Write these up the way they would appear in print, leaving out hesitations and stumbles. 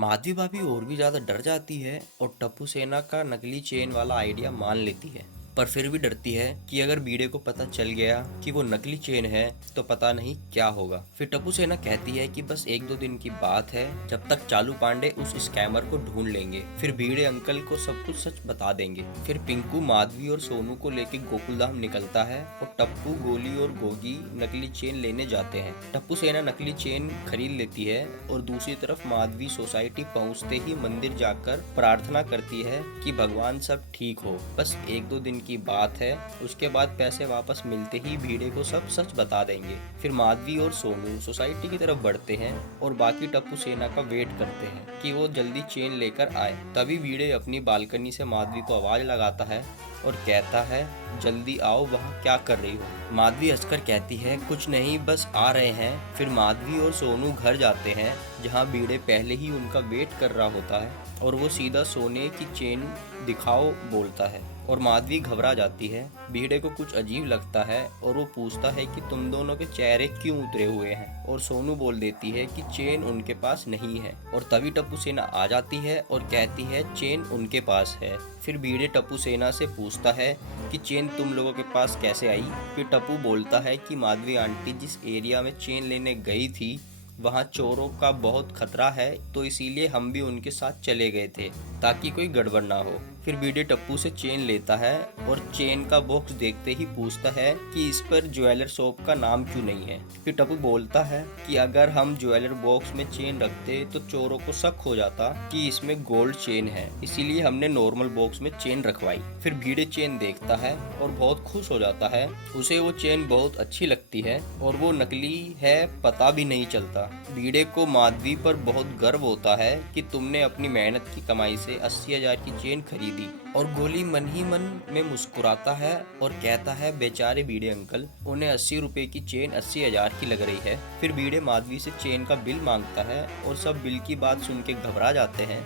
माधवी भाभी और भी ज़्यादा डर जाती है और टप्पू सेना का नकली चेन वाला आइडिया मान लेती है, पर फिर भी डरती है कि अगर बीड़े को पता चल गया कि वो नकली चेन है तो पता नहीं क्या होगा। फिर टप्पू सेना कहती है कि बस 1-2 दिन की बात है, जब तक चालू पांडे उस स्कैमर को ढूंढ लेंगे, फिर बीड़े अंकल को सब कुछ सच बता देंगे। फिर पिंकू माधवी और सोनू को लेके गोकुलधाम निकलता है और टप्पू, गोली और गोगी नकली चेन लेने जाते हैं। टप्पू सेना नकली चेन खरीद लेती है और दूसरी तरफ माधवी सोसाइटी पहुंचते ही मंदिर जाकर प्रार्थना करती है कि भगवान सब ठीक हो, बस 1-2 दिन की बात है, उसके बाद पैसे वापस मिलते ही भीड़े को सब सच बता देंगे। फिर माधवी और सोनू सोसाइटी की तरफ बढ़ते हैं और बाकी टप्पू सेना का वेट करते हैं कि वो जल्दी चेन लेकर आए। तभी भीड़े अपनी बालकनी से माधवी को आवाज लगाता है और कहता है, जल्दी आओ, वहाँ क्या कर रही हो। माधवी हंसकर कहती है, कुछ नहीं, बस आ रहे हैं। फिर माधवी और सोनू घर जाते हैं जहाँ भीड़े पहले ही उनका वेट कर रहा होता है और वो सीधा सोने की चेन दिखाओ बोलता है और माधवी घबरा जाती है। भीड़े को कुछ अजीब लगता है और वो पूछता है कि तुम दोनों के चेहरे क्यों उतरे हुए हैं, और सोनू बोल देती है कि चेन उनके पास नहीं है। और तभी टप्पू सेना आ जाती है और कहती है चेन उनके पास है। फिर भीड़े टप्पू सेना से पूछता है कि चेन तुम लोगों के पास कैसे आई। फिर टप्पू बोलता है कि माधवी आंटी जिस एरिया में चेन लेने गई थी वहाँ चोरों का बहुत खतरा है, तो इसीलिए हम भी उनके साथ चले गए थे ताकि कोई गड़बड़ ना हो। फिर बीडे टप्पू से चेन लेता है और चेन का बॉक्स देखते ही पूछता है कि इस पर ज्वेलर शॉप का नाम क्यों नहीं है। फिर टप्पू बोलता है कि अगर हम ज्वेलर बॉक्स में चेन रखते तो चोरों को शक हो जाता कि इसमें गोल्ड चेन है, इसीलिए हमने नॉर्मल बॉक्स में चेन रखवाई। फिर भीड़े चेन देखता है और बहुत खुश हो जाता है, उसे वो चेन बहुत अच्छी लगती है और वो नकली है पता भी नहीं चलता। भीड़े को माधवी पर बहुत गर्व होता है कि तुमने अपनी मेहनत की कमाई से 80,000 की चेन खरीदी। और गोली मन ही मन में मुस्कुराता है और कहता है, बेचारे भीड़े अंकल, उन्हें 80 रुपए की चेन 80,000 की लग रही है। फिर भीड़े माधवी से चेन का बिल मांगता है और सब बिल की बात सुन के घबरा जाते हैं।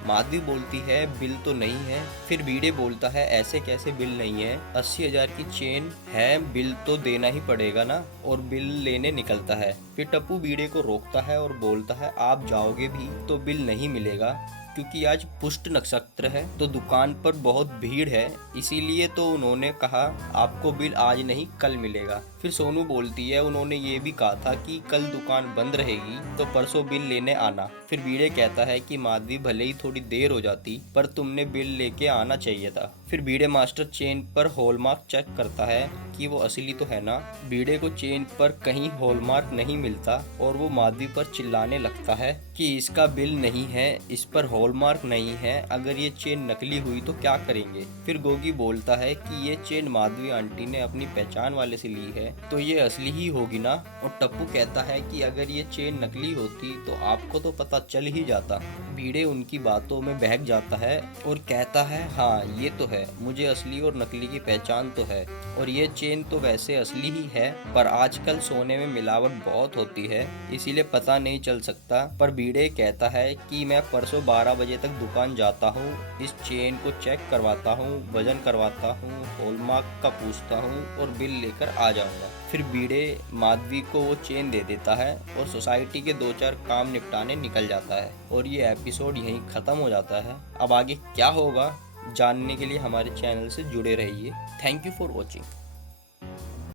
माधवी बोलती है बिल तो नहीं है। फिर भीड़े बोलता है ऐसे कैसे बिल नहीं है, 80,000 की चेन है, बिल तो देना ही पड़ेगा ना, और बिल लेने निकलता है। फिर टप्पू भीड़े को रोकता है और बोलता है आप जाओगे भी तो बिल नहीं मिलेगा, क्योंकि आज पुष्ट नक्षत्र है तो दुकान पर बहुत भीड़ है, इसीलिए तो उन्होंने कहा आपको बिल आज नहीं कल मिलेगा। फिर सोनू बोलती है उन्होंने ये भी कहा था कि कल दुकान बंद रहेगी तो परसों बिल लेने आना। फिर भीड़े कहता है कि माधवी भले ही थोड़ी देर हो जाती पर तुमने बिल लेके आना चाहिए था। फिर भीड़े मास्टर चेन पर हॉलमार्क चेक करता है कि वो असली तो है ना। भीड़े को चेन पर कहीं हॉलमार्क नहीं मिलता और वो माधवी पर चिल्लाने लगता है कि इसका बिल नहीं है, इस पर हॉलमार्क नहीं है, अगर ये चेन नकली हुई तो क्या करेंगे। फिर गोगी बोलता है कि ये चेन माधवी आंटी ने अपनी पहचान वाले से ली है तो ये असली ही होगी ना। और टप्पू कहता है कि अगर ये चेन नकली होती तो आपको तो पता चल ही जाता। भीड़े उनकी बातों में बहक जाता है और कहता है हाँ ये तो है, मुझे असली और नकली की पहचान तो है, और ये चेन तो वैसे असली ही है, पर आजकल सोने में मिलावट बहुत होती है इसीलिए पता नहीं चल सकता। पर भीड़े कहता है कि मैं परसों 12 बजे तक दुकान जाता हूँ, इस चेन को चेक करवाता हूँ, वजन करवाता हूँ, हॉलमार्क का पूछता हूँ और बिल लेकर आ जाऊँगा। फिर भीड़े माधवी को वो चेन दे देता है और सोसाइटी के 2-4 काम निपटाने निकल जाता है और ये एपिसोड यहीं ख़त्म हो जाता है। अब आगे क्या होगा जानने के लिए हमारे चैनल से जुड़े रहिए। Thank you for watching.